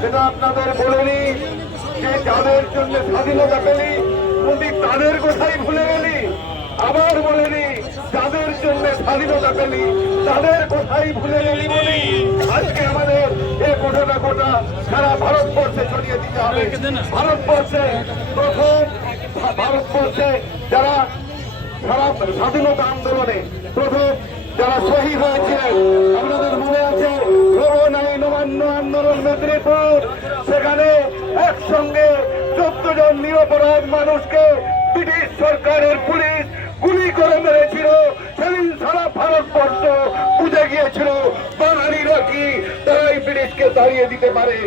সেটা আপনাদের বলেনি যে যাদের জন্য স্বাধীনতা পেলি মোদী তাদের কথাই ভুলে গেলি। আবার বলেনি যাদের জন্য স্বাধীনতা পেলি তাদের কথাই ভুলে গেলি বলি আজকে আমাদের এই ঘটনা ঘটা সারা ভারতবর্ষে ছড়িয়ে দিতে হবে। ভারতবর্ষে প্রথম ভারতবর্ষে যারা সারা স্বাধীনতা আন্দোলনে প্রথম যারা শহীদ হয়েছিলেন আপনাদের মনে আছে রবনাই নবান্ন আন্দোলন মেদিনীপুর, সেখানে একসঙ্গে 14 জন নিরপরাধ মানুষকে ব্রিটিশ সরকারের পুলিশ গুলি করে মেরেছিল। সেদিন সারা ভারতবর্ষ বুঝে গিয়েছিল বাঙালিরা কি তারাই ব্রিটিশকে তাড়িয়ে দিতে পারে।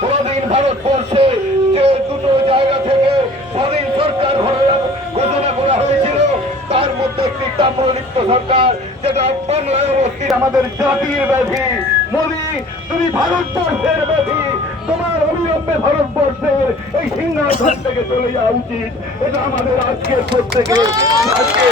কোনদিন ভারতবর্ষে যে দুটো জায়গা থেকে স্বাধীন সরকার ঘোষণা করা হয়েছিল তার মধ্যে একটি তাম্রলিপ্ত সরকার, যেটা বাংলায় অবস্থিত। আমাদের জাতির ব্যাধি মোদী, তুমি ভারতবর্ষের ব্যাধি, তোমার অবিলম্বে ভারতবর্ষের এই সিংহাসন থেকে চলে যাওয়া উচিত। এটা আমাদের আজকের প্রত্যেকে আজকে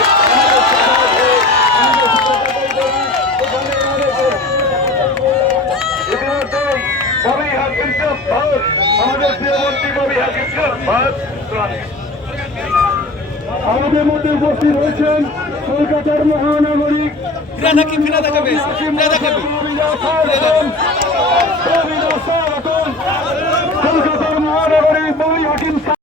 আমাদের প্রিয়মন্ত্রী ববি হাকিম আমাদের মধ্যে উপস্থিত হয়েছেন কলকাতার মহানগরিক দেখাবে